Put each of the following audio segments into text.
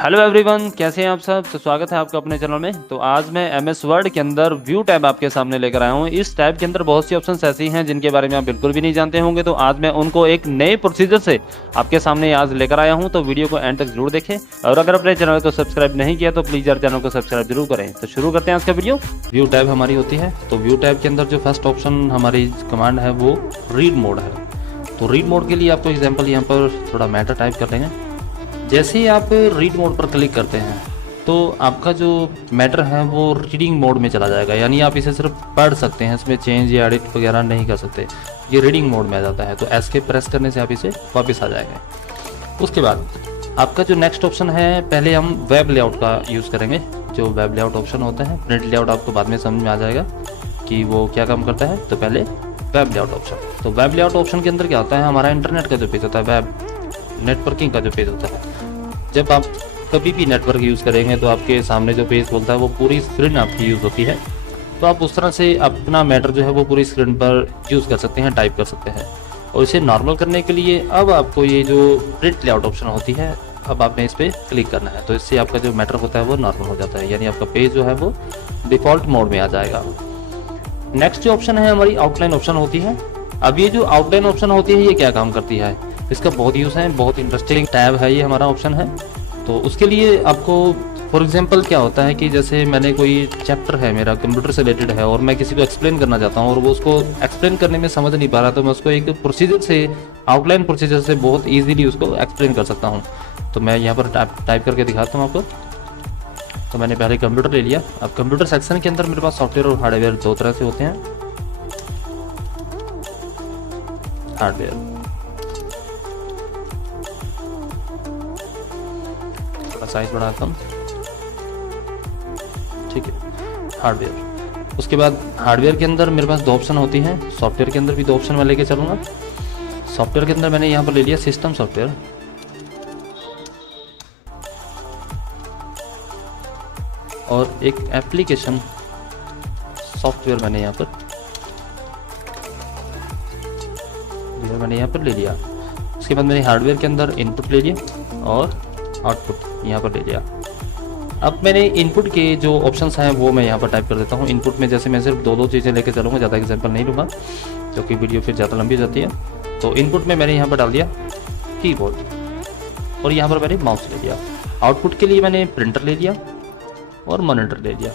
Hello everyone, कैसे हैं आप सब। तो स्वागत है आपका अपने चैनल में। तो आज मैं एमएस वर्ड के अंदर व्यू टैब आपके सामने लेकर आया हूं। इस टैब के अंदर बहुत सी ऑप्शंस ऐसी हैं जिनके बारे में आप बिल्कुल भी नहीं जानते होंगे। तो आज मैं उनको एक नए प्रोसीजर से आपके सामने आज लेकर आया हूं। तो वीडियो को एंड तक जरूर देखें और अगर अपने चैनल को सब्सक्राइब नहीं किया तो प्लीज़ यार चैनल को सब्सक्राइब जरूर करें। तो शुरू करते हैं आज का वीडियो। व्यू टैब हमारी होती है। तो व्यू टैब के अंदर जो फर्स्ट ऑप्शन हमारी कमांड है वो रीड मोड है। तो रीड मोड के लिए आपको एग्जाम्पल यहाँ पर थोड़ा मैटर टाइप कर लेंगे। जैसे ही आप रीड मोड पर क्लिक करते हैं तो आपका जो मैटर है वो रीडिंग मोड में चला जाएगा, यानी आप इसे सिर्फ पढ़ सकते हैं, इसमें चेंज या एडिट वगैरह नहीं कर सकते। ये रीडिंग मोड में आ जाता है। तो एस्केप प्रेस करने से आप इसे वापस आ जाएंगे। उसके बाद आपका जो नेक्स्ट ऑप्शन है, पहले हम वेब लेआउट का यूज़ करेंगे। जो वेब लेआउट ऑप्शन होता है, प्रिंट लेआउट आपको बाद में समझ में आ जाएगा कि वो क्या काम करता है। तो पहले वेब लेआउट ऑप्शन। तो वेब लेआउट ऑप्शन के अंदर क्या होता है, हमारा इंटरनेट का जो पेज होता है, वेब नेटवर्किंग का जो पेज होता है। जब आप कभी भी नेटवर्क यूज़ करेंगे तो आपके सामने जो पेज बोलता है वो पूरी स्क्रीन आपकी यूज़ होती है। तो आप उस तरह से अपना मैटर जो है वो पूरी स्क्रीन पर यूज़ कर सकते हैं, टाइप कर सकते हैं। और इसे नॉर्मल करने के लिए अब आपको ये जो प्रिंट लेआउट ऑप्शन होती है, अब आपने इस पर क्लिक करना है। तो इससे आपका जो मैटर होता है वो नॉर्मल हो जाता है, यानी आपका पेज जो है वो डिफ़ॉल्ट मोड में आ जाएगा। नेक्स्ट जो ऑप्शन है हमारी आउटलाइन ऑप्शन होती है। अब ये जो आउटलाइन ऑप्शन होती है ये क्या काम करती है, इसका बहुत यूज़ है, बहुत इंटरेस्टिंग टैब है ये हमारा ऑप्शन है। तो उसके लिए आपको फॉर एग्जांपल क्या होता है कि जैसे मैंने कोई चैप्टर है मेरा कंप्यूटर से रिलेटेड है और मैं किसी को एक्सप्लेन करना चाहता हूँ और वो उसको एक्सप्लेन करने में समझ नहीं पा रहा, तो मैं उसको एक प्रोसीजर से, आउटलाइन प्रोसीजर से बहुत ईजीली उसको एक्सप्लेन कर सकता हूँ। तो मैं यहाँ पर टाइप करके दिखाता हूँ आपको। तो मैंने पहले कंप्यूटर ले लिया। अब कंप्यूटर सेक्शन के अंदर मेरे पास सॉफ्टवेयर और हार्डवेयर दो तरह से होते हैं। हार्डवेयर, साइज बढ़ाता हूँ, ठीक है। हार्डवेयर, उसके बाद हार्डवेयर के अंदर मेरे पास दो ऑप्शन होती हैं। सॉफ्टवेयर के अंदर भी दो ऑप्शन मैं लेके चलूँगा। सॉफ्टवेयर के अंदर मैंने यहाँ पर ले लिया सिस्टम सॉफ्टवेयर, और एक एप्लीकेशन सॉफ्टवेयर मैंने यहाँ पर ले लिया। उसके बाद मैंने हार्डवेयर के अंदर इनपुट ले लिया और आउटपुट यहाँ पर ले लिया। अब मैंने इनपुट के जो ऑप्शंस हैं वो मैं यहाँ पर टाइप कर देता हूँ। इनपुट में जैसे मैं सिर्फ दो चीज़ें लेके चलूँगा, ज़्यादा एग्जांपल नहीं लूँगा क्योंकि वीडियो फिर ज़्यादा लंबी हो जाती है। तो इनपुट में मैंने यहाँ पर डाल दिया कीबोर्ड और यहाँ पर मैंने माउस ले लिया। आउटपुट के लिए मैंने प्रिंटर ले लिया और मॉनिटर ले लिया।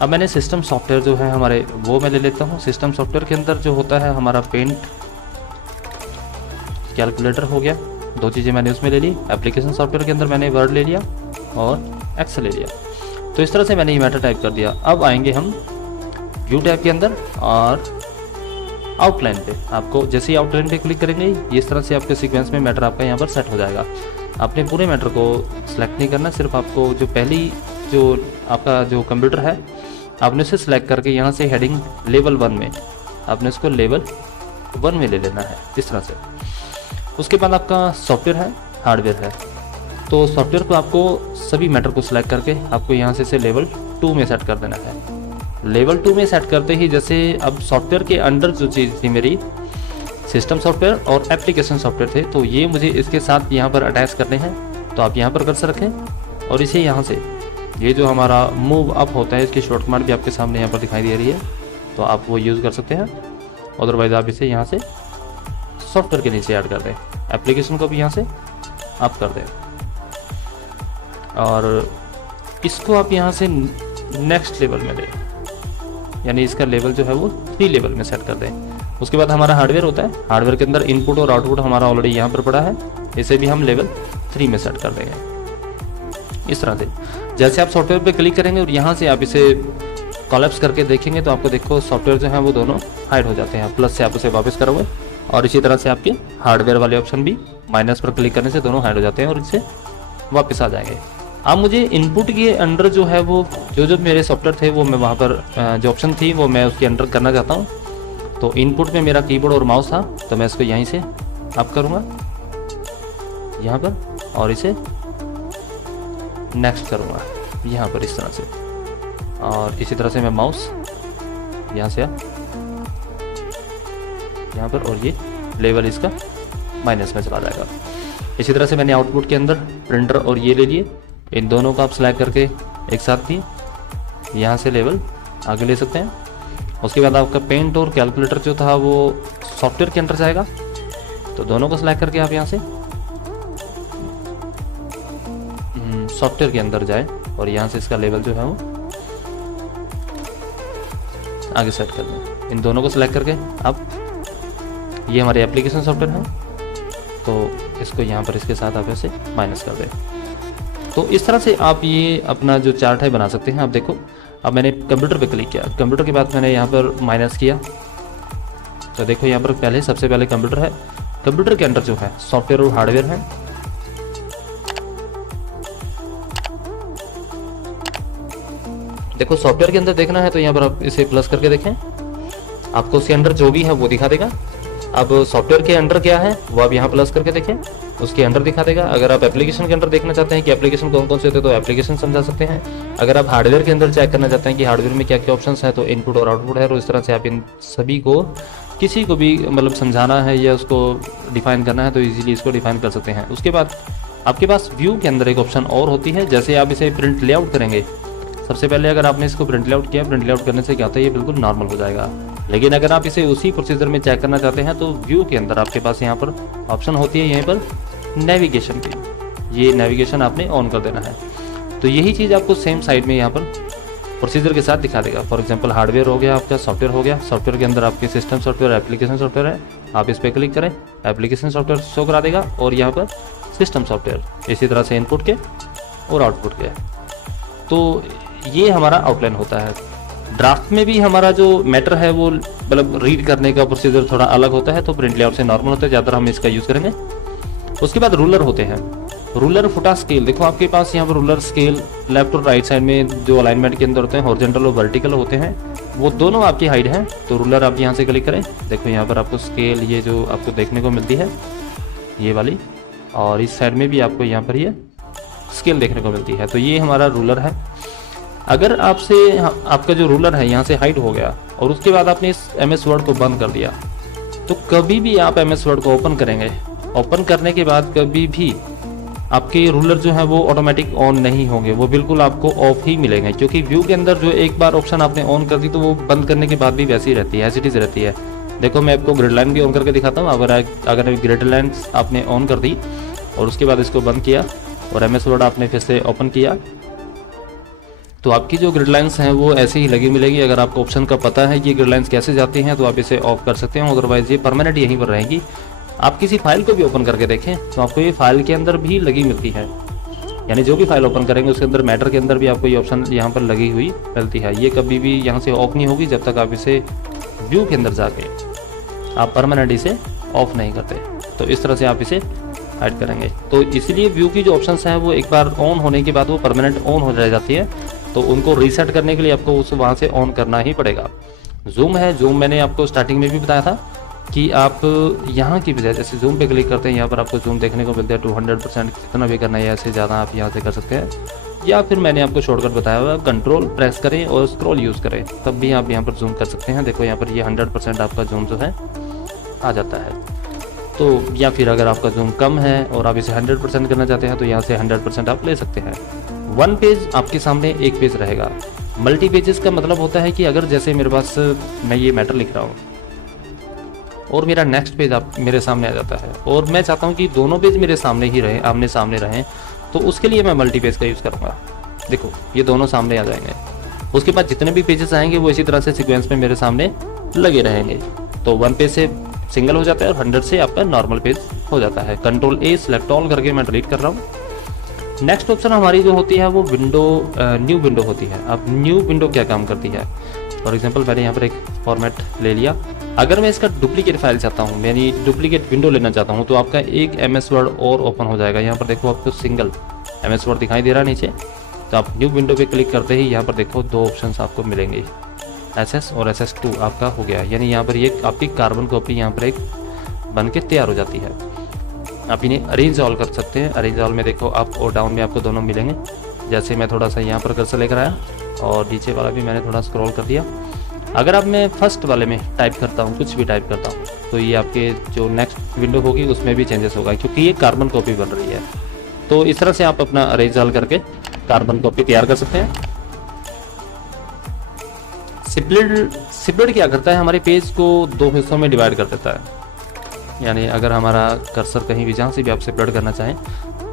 अब मैंने सिस्टम सॉफ्टवेयर जो है हमारे वो मैं ले लेता हूँ। सिस्टम सॉफ्टवेयर के अंदर जो होता है हमारा पेंट, कैलकुलेटर हो गया, दो चीज़ें मैंने उसमें ले ली। एप्लीकेशन सॉफ्टवेयर के अंदर मैंने वर्ड ले लिया और एक्सेल ले लिया। तो इस तरह से मैंने ये मैटर टाइप कर दिया। अब आएंगे हम व्यू टैब के अंदर और आउटलाइन पे। आपको जैसे ही आउटलाइन पे क्लिक करेंगे इस तरह से आपके सीक्वेंस में मैटर आपका यहाँ पर सेट हो जाएगा। आपने पूरे मैटर को सिलेक्ट नहीं करना, सिर्फ आपको जो पहली जो आपका जो कंप्यूटर है आपने उसे सिलेक्ट करके यहाँ से हेडिंग लेवल 1 में आपने इसको लेवल 1 में ले लेना है, इस तरह से। उसके बाद आपका सॉफ्टवेयर है, हार्डवेयर है। तो सॉफ्टवेयर को आपको सभी मैटर को सिलेक्ट करके आपको यहाँ से लेवल 2 में सेट कर देना है। लेवल 2 में सेट करते ही जैसे अब सॉफ्टवेयर के अंडर जो चीज़ थी मेरी, सिस्टम सॉफ्टवेयर और एप्लीकेशन सॉफ्टवेयर थे, तो ये मुझे इसके साथ यहाँ पर अटैच करने हैं। तो आप यहाँ पर कर्सर रखें और इसे यहाँ से ये जो हमारा मूव अप होता है इसकी शॉर्ट कमांड भी आपके सामने यहाँ पर दिखाई दे रही है, तो आप वो यूज़ कर सकते हैं। अदरवाइज आप इसे यहाँ से सॉफ्टवेयर के नीचे ऐड कर दें, एप्लीकेशन को भी यहाँ से आप कर दें और इसको आप यहाँ से नेक्स्ट लेवल में लें, यानी इसका लेवल जो है वो 3 लेवल में सेट कर दें। उसके बाद हमारा हार्डवेयर होता है। हार्डवेयर के अंदर इनपुट और आउटपुट हमारा ऑलरेडी यहाँ पर पड़ा है, इसे भी हम लेवल 3 में सेट कर देंगे इस तरह से। जैसे आप सॉफ्टवेयर पे क्लिक करेंगे और यहाँ से आप इसे कॉलैप्स करके देखेंगे तो आपको देखो सॉफ्टवेयर जो है वो दोनों हाइड हो जाते हैं। प्लस से आप उसे वापस करोगे और इसी तरह से आपके हार्डवेयर वाले ऑप्शन भी माइनस पर क्लिक करने से दोनों हाइड हो जाते हैं और इससे वापस आ जाएंगे। अब मुझे इनपुट के अंडर जो है वो जो मेरे सॉफ्टवेयर थे वो मैं वहाँ पर जो ऑप्शन थी वो मैं उसके अंडर करना चाहता हूँ। तो इनपुट में मेरा कीबोर्ड और माउस था, तो मैं इसको यहीं से अप करूँगा यहाँ पर और इसे नेक्स्ट करूँगा यहाँ पर इस तरह से, और इसी तरह से मैं माउस यहाँ से यहाँ पर, और ये लेवल इसका माइनस में चला जाएगा। इसी तरह से मैंने आउटपुट के अंदर प्रिंटर और ये ले लिए, इन दोनों को आप सिलेक्ट करके एक साथ भी यहाँ से लेवल आगे ले सकते हैं। उसके बाद आपका पेंट और कैलकुलेटर जो था वो सॉफ्टवेयर के अंदर जाएगा, तो दोनों को सिलेक्ट करके आप यहाँ से सॉफ्टवेयर के अंदर जाए और यहाँ से इसका लेवल जो है वो आगे सेट कर दें। इन दोनों को सिलेक्ट करके आप, ये हमारे एप्लीकेशन सॉफ्टवेयर है, तो इसको यहाँ पर इसके साथ आप ऐसे माइनस कर दें। तो इस तरह से आप ये अपना जो चार्ट है बना सकते हैं। आप देखो, अब मैंने कंप्यूटर पे क्लिक किया, कंप्यूटर के बाद मैंने यहाँ पर माइनस किया, तो देखो यहाँ पर पहले सबसे पहले कंप्यूटर है, कंप्यूटर के अंदर जो है सॉफ्टवेयर और हार्डवेयर है। देखो सॉफ्टवेयर के अंदर देखना है तो यहाँ पर आप इसे प्लस करके देखें, आपको उसके अंदर जो भी है वो दिखा देगा। अब सॉफ्टवेयर के अंदर क्या है वो आप यहाँ प्लस करके देखें, उसके अंदर दिखा देगा। अगर आप एप्लीकेशन के अंदर देखना चाहते हैं कि एप्लीकेशन कौन कौन से होते हैं तो एप्लीकेशन समझा सकते हैं। अगर आप हार्डवेयर के अंदर चेक करना चाहते हैं कि हार्डवेयर में क्या क्या ऑप्शंस है तो इनपुट और आउटपुट है। तो इस तरह से आप इन सभी को किसी को भी मतलब समझाना है या उसको डिफाइन करना है तो इजीली इसको डिफाइन कर सकते हैं। उसके बाद आपके पास व्यू के अंदर एक ऑप्शन और होती है, जैसे आप इसे प्रिंट लेआउट करेंगे। सबसे पहले अगर आपने इसको प्रिंट लेआउट किया, प्रिंट लेआउट करने से क्या होता है ये बिल्कुल नॉर्मल हो जाएगा। लेकिन अगर आप इसे उसी प्रोसीजर में चेक करना चाहते हैं तो व्यू के अंदर आपके पास यहाँ पर ऑप्शन होती है, यहीं पर नेविगेशन की, ये नेविगेशन आपने ऑन कर देना है। तो यही चीज़ आपको सेम साइड में यहाँ पर प्रोसीजर के साथ दिखा देगा। फॉर एग्जांपल हार्डवेयर हो गया आपका, सॉफ्टवेयर हो गया, सॉफ्टवेयर के अंदर आपके सिस्टम सॉफ्टवेयर, एप्लीकेशन सॉफ्टवेयर है, आप इस पर क्लिक करें, एप्लीकेशन सॉफ्टवेयर शो करा देगा और यहाँ पर सिस्टम सॉफ्टवेयर, इसी तरह से इनपुट के और आउटपुट के। तो ये हमारा आउटलाइन होता है। ड्राफ्ट में भी हमारा जो मैटर है वो मतलब रीड करने का प्रोसीजर थोड़ा अलग होता है, तो प्रिंट लेआउट से नॉर्मल होता है, ज़्यादातर हम इसका यूज़ करेंगे। उसके बाद रूलर होते हैं, रूलर फुटा स्केल। देखो आपके पास यहाँ पर रूलर स्केल लेफ्ट और राइट साइड में जो अलाइनमेंट के अंदर होते हैं, हॉरिजॉन्टल और वर्टिकल होते हैं, वो दोनों आपकी हाइट है। तो रूलर आप यहाँ से क्लिक करें, देखो यहाँ पर आपको स्केल ये जो आपको देखने को मिलती है ये वाली, और इस साइड में भी आपको यहाँ पर ये स्केल देखने को मिलती है। तो ये हमारा रूलर है। अगर आपसे आपका जो रूलर है यहाँ से हाइट हो गया और उसके बाद आपने इस MS वर्ड को बंद कर दिया, तो कभी भी आप MS वर्ड को ओपन करेंगे, ओपन करने के बाद कभी भी आपके रूलर जो है वो ऑटोमेटिक ऑन नहीं होंगे, वो बिल्कुल आपको ऑफ ही मिलेंगे। क्योंकि व्यू के अंदर जो एक बार ऑप्शन आपने ऑन कर दी तो वो बंद करने के बाद भी वैसी रहती है, एज इट इज़ रहती है। देखो मैं आपको ग्रिड लाइन भी ऑन करके दिखाता हूँ। अगर ग्रिड लाइन आपने ऑन कर दी और उसके बाद इसको बंद किया और MS वर्ड आपने फिर से ओपन किया, तो आपकी जो ग्रिड लाइन्स हैं वो ऐसे ही लगी मिलेगी। अगर आपको ऑप्शन का पता है कि ग्रिड लाइन्स कैसे जाती हैं तो आप इसे ऑफ कर सकते हैं, अदरवाइज ये परमानेंट यहीं पर रहेगी। आप किसी फाइल को भी ओपन करके देखें तो आपको ये फाइल के अंदर भी लगी मिलती है, यानी जो भी फाइल ओपन करेंगे उसके अंदर मैटर के अंदर भी आपको ये ऑप्शन यहाँ पर लगी हुई मिलती है। ये कभी भी यहाँ से ऑफ नहीं होगी जब तक आप इसे व्यू के अंदर जाके आप परमानेंट इसे ऑफ नहीं करते। तो इस तरह से आप इसे हाइड करेंगे। तो इसलिए व्यू की जो ऑप्शंस हैं वो एक बार ऑन होने के बाद वो परमानेंट ऑन हो जाती है, तो उनको रीसेट करने के लिए आपको उस वहाँ से ऑन करना ही पड़ेगा। जूम है, जूम मैंने आपको स्टार्टिंग में भी बताया था कि आप यहाँ की बजाय जैसे जूम पे क्लिक करते हैं यहाँ पर आपको जूम देखने को मिलता है 200%, कितना भी करना है ऐसे ज़्यादा आप यहाँ से कर सकते हैं। या फिर मैंने आपको शॉर्टकट बताया हुआ कंट्रोल प्रेस करें और स्क्रॉल यूज़ करें, तब भी आप यहाँ पर जूम कर सकते हैं। देखो यहाँ पर ये 100% आपका जूम जो है आ जाता है। तो या फिर अगर आपका जूम कम है और आप इसे 100% करना चाहते हैं तो यहाँ से 100% आप ले सकते हैं। वन पेज आपके सामने एक पेज रहेगा। मल्टी पेजेस का मतलब होता है कि अगर जैसे मेरे पास मैं ये मैटर लिख रहा हूँ और मेरा नेक्स्ट पेज आप मेरे सामने आ जाता है और मैं चाहता हूँ कि दोनों पेज मेरे सामने ही रहें, आमने सामने रहें, तो उसके लिए मैं मल्टी पेज का यूज़ करूँगा। देखो ये दोनों सामने आ जाएंगे, उसके बाद जितने भी पेजेस आएंगे वो इसी तरह से सीक्वेंस में मेरे सामने लगे रहेंगे। तो वन पेज से सिंगल हो जाता है और 100 से आपका नॉर्मल पेज हो जाता है। कंट्रोल A सेलेक्ट ऑल करके मैं डिलीट कर रहा हूँ। नेक्स्ट ऑप्शन हमारी जो होती है वो विंडो न्यू विंडो होती है। अब न्यू विंडो क्या काम करती है, फॉर एग्जांपल मैंने यहाँ पर एक फॉर्मेट ले लिया। अगर मैं इसका डुप्लीकेट फाइल चाहता हूँ, यानी डुप्लीकेट विंडो लेना चाहता हूँ, तो आपका एक MS वर्ड और ओपन हो जाएगा। यहाँ पर देखो आपको सिंगल MS वर्ड दिखाई दे रहा है नीचे, तो आप न्यू विंडो पे क्लिक करते ही यहाँ पर देखो दो ऑप्शंस आपको मिलेंगे, SS और SS2 आपका हो गया। यानी यहाँ पर ये आपकी कार्बन कॉपी यहाँ पर एक बन के तैयार हो जाती है। आप इन्हें अरेंज ऑल कर सकते हैं। अरेंज ऑल में देखो अप और डाउन में आपको दोनों मिलेंगे। जैसे मैं थोड़ा सा यहाँ पर कर्सर लेकर आया और नीचे वाला भी मैंने थोड़ा स्क्रॉल कर दिया। अगर अब मैं फर्स्ट वाले में टाइप करता हूँ, कुछ भी टाइप करता हूँ, तो ये आपके जो नेक्स्ट विंडो होगी उसमें भी चेंजेस होगा, क्योंकि ये कार्बन कॉपी बन रही है। तो इस तरह से आप अपना अरेज डाल करके कार्बन कॉपी तैयार कर सकते हैं। स्प्लिट क्या करता है, हमारे पेज को 2 हिस्सों में डिवाइड कर देता है। यानी अगर हमारा कर्सर कहीं भी, जहाँ से भी आप स्प्लिट करना चाहें,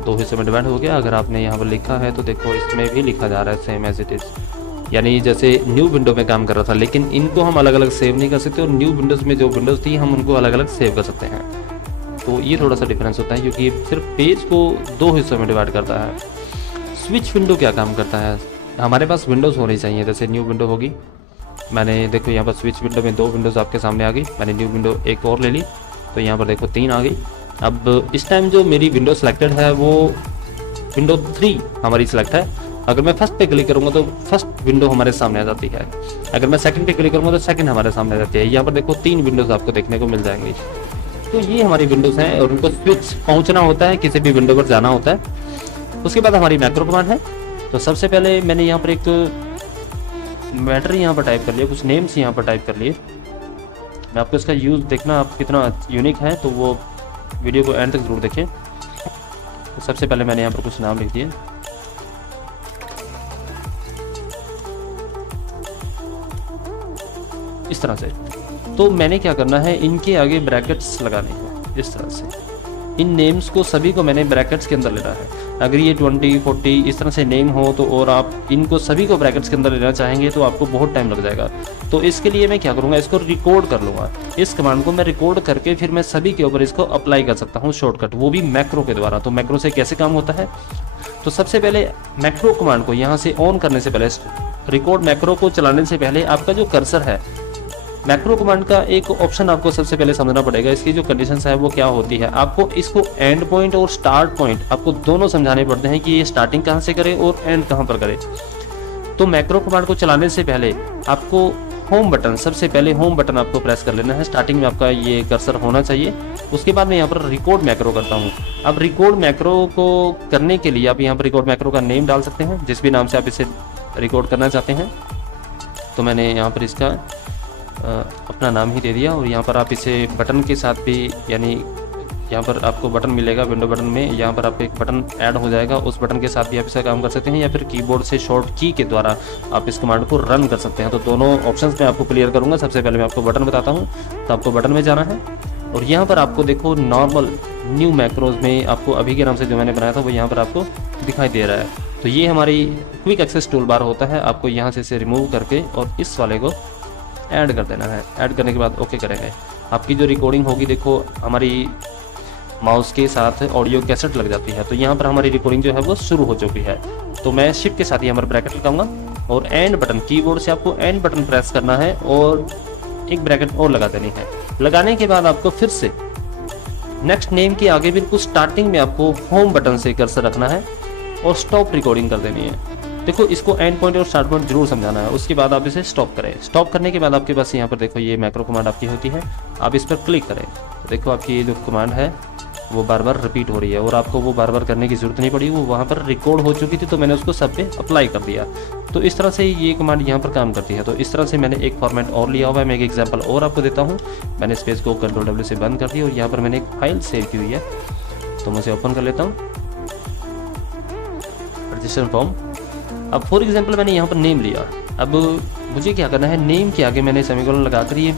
2 हिस्सों में डिवाइड हो गया। अगर आपने यहाँ पर लिखा है तो देखो इसमें भी लिखा जा रहा है सेम एज इट इज़, यानी जैसे न्यू विंडो में काम कर रहा था, लेकिन इनको हम अलग अलग सेव नहीं कर सकते, और न्यू विंडोज़ में जो विंडोज़ थी हम उनको अलग अलग सेव कर सकते हैं। तो ये थोड़ा सा डिफरेंस होता है, क्योंकि ये सिर्फ पेज को 2 हिस्सों में डिवाइड करता है। स्विच विंडो क्या काम करता है, हमारे पास विंडोज़ होनी चाहिए, जैसे न्यू विंडो होगी। मैंने देखो यहाँ पर स्विच विंडो में 2 विंडोज़ आपके सामने आ गई, मैंने न्यू विंडो एक और ले ली, तो यहाँ पर देखो 3 आ गई। अब इस टाइम जो मेरी विंडो सेलेक्टेड है वो विंडो 3 हमारी सिलेक्ट है। अगर मैं फर्स्ट पे क्लिक करूंगा तो फर्स्ट विंडो हमारे सामने आ जाती है, अगर मैं सेकंड पे क्लिक करूंगा तो सेकंड हमारे सामने आ जाती है। यहाँ पर देखो 3 विंडोज़ आपको देखने को मिल जाएंगी। तो ये हमारी विंडोज़ हैं, और उनको स्विच पहुंचना होता है, किसी भी विंडो पर जाना होता है। उसके बाद हमारी मैक्रो कमांड है। तो सबसे पहले मैंने यहाँ पर एक मैटर यहाँ पर टाइप कर लिया, कुछ नेम्स यहाँ पर टाइप कर लिए। मैं आपको इसका यूज़ देखना आप कितना यूनिक है, तो वो वीडियो को एंड तक जरूर देखें। तो सबसे पहले मैंने यहाँ पर कुछ नाम लिख दिए। इस तरह से। तो मैंने क्या करना है, इनके आगे ब्रैकेट्स लगाने हैं इस तरह से। इन नेम्स को सभी को मैंने ब्रैकेट्स के अंदर लेना है। अगर ये 20, 40 इस तरह से नेम हो तो, और आप इनको सभी को ब्रैकेट्स के अंदर लेना चाहेंगे तो आपको बहुत टाइम लग जाएगा। तो इसके लिए मैं क्या करूँगा, इसको रिकॉर्ड कर लूँगा। इस कमांड को मैं रिकॉर्ड करके फिर मैं सभी के ऊपर इसको अप्लाई कर सकता हूँ शॉर्टकट, वो भी मैक्रो के द्वारा। तो मैक्रो से कैसे काम होता है, तो सबसे पहले मैक्रो कमांड को यहाँ से ऑन करने से पहले, रिकॉर्ड मैक्रो को चलाने से पहले आपका जो कर्सर है, मैक्रो कमांड का एक ऑप्शन आपको सबसे पहले समझना पड़ेगा। इसकी जो कंडीशंस है वो क्या होती है, आपको इसको एंड पॉइंट और स्टार्ट पॉइंट आपको दोनों समझाने पड़ते हैं कि ये स्टार्टिंग कहाँ से करे और एंड कहाँ पर करे। तो मैक्रो कमांड को चलाने से पहले आपको होम बटन, सबसे पहले होम बटन आपको प्रेस कर लेना है। स्टार्टिंग में आपका ये कर्सर होना चाहिए। उसके बाद मैं यहाँ पर रिकॉर्ड मैक्रो करता हूँ। अब रिकॉर्ड मैक्रो को करने के लिए आप यहाँ पर रिकॉर्ड मैक्रो का नेम डाल सकते हैं, जिस भी नाम से आप इसे रिकॉर्ड करना चाहते हैं। तो मैंने यहाँ पर इसका अपना नाम ही दे दिया, और यहाँ पर आप इसे बटन के साथ भी, यानी यहाँ पर आपको बटन मिलेगा विंडो बटन में, यहाँ पर आपको एक बटन ऐड हो जाएगा, उस बटन के साथ भी आप इसका काम कर सकते हैं, या फिर कीबोर्ड से शॉर्ट की के द्वारा आप इस कमांड को रन कर सकते हैं। तो दोनों ऑप्शंस मैं आपको क्लियर करूँगा। सबसे पहले मैं आपको बटन बताता हूँ, तो आपको बटन में जाना है, और यहाँ पर आपको देखो नॉर्मल न्यू मैक्रोज में आपको अभी के नाम से जो मैंने बनाया था वो यहाँ पर आपको दिखाई दे रहा है। तो ये हमारी क्विक एक्सेस टूल बार होता है। आपको यहाँ से इसे रिमूव करके और इस वाले को ऐड कर देना है। ऐड करने के बाद ओके करेंगे। आपकी जो रिकॉर्डिंग होगी, देखो हमारी माउस के साथ ऑडियो कैसेट लग जाती है, तो यहाँ पर हमारी रिकॉर्डिंग जो है वो शुरू हो चुकी है। तो मैं शिफ्ट के साथ यहाँ पर ब्रैकेट लगाऊंगा, और एंड बटन, कीबोर्ड से आपको एंड बटन प्रेस करना है और एक ब्रैकेट और लगा देनी है। लगाने के बाद आपको फिर से नेक्स्ट नेम के आगे बिल्कुल स्टार्टिंग में आपको होम बटन से कर्सर रखना है और स्टॉप रिकॉर्डिंग कर देनी है। देखो इसको एंड पॉइंट और स्टार्ट पॉइंट जरूर समझाना है। उसके बाद आप इसे स्टॉप करें। स्टॉप करने के बाद आपके पास यहाँ पर देखो ये मैक्रो कमांड आपकी होती है, आप इस पर क्लिक करें। तो देखो आपकी ये जो कमांड है वो बार बार रिपीट हो रही है, और आपको वो बार बार करने की जरूरत नहीं पड़ी, वो वहाँ पर रिकॉर्ड हो चुकी थी, तो मैंने उसको सब पे अप्लाई कर दिया। तो इस तरह से ये कमांड यहाँ पर काम करती है। तो इस तरह से मैंने एक फॉर्मेट और लिया हुआ है। मैं एक एग्जाम्पल और आपको देता हूँ। मैंने स्पेस को Ctrl+W से बंद कर दिया, और यहाँ पर मैंने एक फाइल सेव की हुई है, तो मैं उसे ओपन कर लेता हूँ, रजिस्ट्रेशन फॉर्म। अब फॉर एग्जाम्पल मैंने यहाँ पर नेम लिया। अब मुझे क्या करना है, नेम के आगे मैंने सेमीकोलन लगाकर ये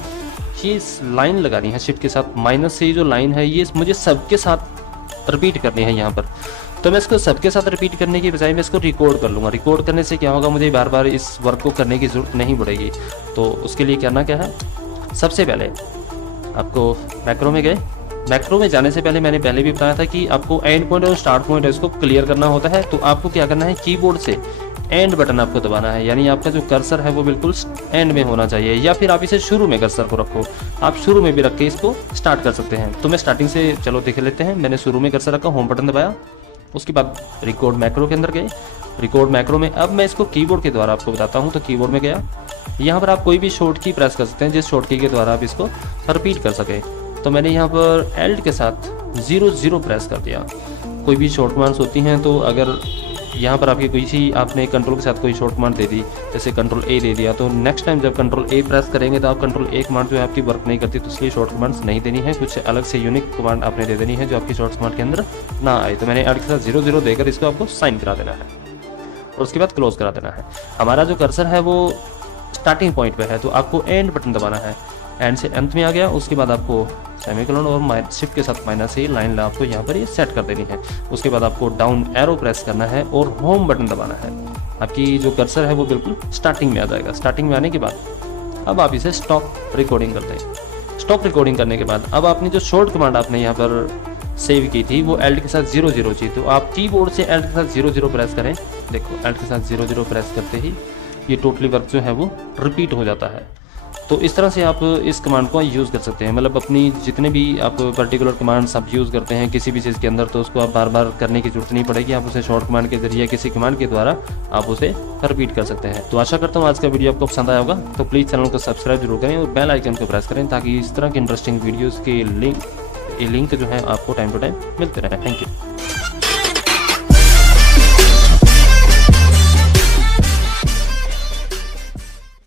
लाइन लगानी है शिफ्ट के साथ। माइनस से जो लाइन है ये मुझे सबके साथ रिपीट करनी है यहाँ पर। तो मैं इसको सबके साथ रिपीट करने की बजाय मैं इसको रिकॉर्ड कर लूँगा। रिकॉर्ड करने से क्या होगा, मुझे बार बार इस वर्क को करने की ज़रूरत नहीं पड़ेगी। तो उसके लिए करना क्या है, सबसे पहले आपको मैक्रो में गए। मैक्रो में जाने से पहले मैंने पहले भी बताया था कि आपको एंड पॉइंट और स्टार्ट पॉइंट इसको क्लियर करना होता है। तो आपको क्या करना है, कीबोर्ड से एंड बटन आपको दबाना है, यानी आपका जो कर्सर है वो बिल्कुल एंड में होना चाहिए, या फिर आप इसे शुरू में कर्सर को रखो। आप शुरू में भी रख के इसको स्टार्ट कर सकते हैं। तो मैं स्टार्टिंग से चलो देख लेते हैं। मैंने शुरू में कर्सर रखा, होम बटन दबाया, उसके बाद रिकॉर्ड मैक्रो के अंदर गए। रिकॉर्ड मैक्रो में अब मैं इसको कीबोर्ड के द्वारा आपको बताता हूँ। तो कीबोर्ड में गया, यहाँ पर आप कोई भी शॉर्ट की प्रेस कर सकते हैं, जिस शॉर्ट की के द्वारा आप इसको रिपीट कर सके। तो मैंने यहाँ पर एल्ट के साथ 0 0 प्रेस कर दिया। कोई भी शॉर्ट कमांड्स होती हैं, तो अगर यहाँ पर आपकी कोई सी आपने कंट्रोल के साथ कोई शॉर्ट कमांड दे दी, जैसे कंट्रोल ए दे दिया, तो नेक्स्ट टाइम जब कंट्रोल ए प्रेस करेंगे तो आप कंट्रोल ए कमांड जो है आपकी वर्क नहीं करती, तो इसलिए शॉर्ट कमांड्स नहीं देनी है, कुछ अलग से यूनिक कमांड आपने दे देनी है जो आपकी शॉर्ट कमांड के अंदर ना आए। तो मैंने ऐड के साथ 0 देकर इसको आपको साइन करा देना है और उसके बाद क्लोज करा देना है। हमारा जो कर्सर है वो स्टार्टिंग पॉइंट पे है, तो आपको एंड बटन दबाना है, एंड से अंत में आ गया, उसके बाद आपको सेमीकोलन और शिफ्ट के साथ माइनस ए लाइन आपको यहाँ पर ये सेट कर देनी है। उसके बाद आपको डाउन एरो प्रेस करना है और होम बटन दबाना है। आपकी जो कर्सर है वो बिल्कुल स्टार्टिंग में आ जाएगा। स्टार्टिंग में आने के बाद अब आप इसे स्टॉप रिकॉर्डिंग कर दें। स्टॉप रिकॉर्डिंग करने के बाद अब आपने जो शॉर्ट कमांड आपने यहाँ पर सेव की थी वो एल्ट के साथ 0 थी, तो आप कीबोर्ड से एल्ट के साथ 0 प्रेस करें। देखो एल्ट के साथ 0 प्रेस करते ही ये टोटली वर्क जो है वो रिपीट हो जाता है। तो इस तरह से आप इस कमांड को यूज़ कर सकते हैं, मतलब अपनी जितने भी आप पर्टिकुलर कमांड्स आप यूज़ करते हैं किसी भी चीज़ के अंदर, तो उसको आप बार बार करने की जरूरत नहीं पड़ेगी, आप उसे शॉर्ट कमांड के जरिए किसी कमांड के द्वारा आप उसे रिपीट कर सकते हैं। तो आशा करता हूँ आज का वीडियो आपको पसंद आया होगा, तो प्लीज़ चैनल को सब्सक्राइब जरूर करें और बेल आइकन को प्रेस करें ताकि इस तरह की इंटरेस्टिंग वीडियोज़ के लिंक जो है आपको टाइम टू टाइम मिलते रहे। Thank you.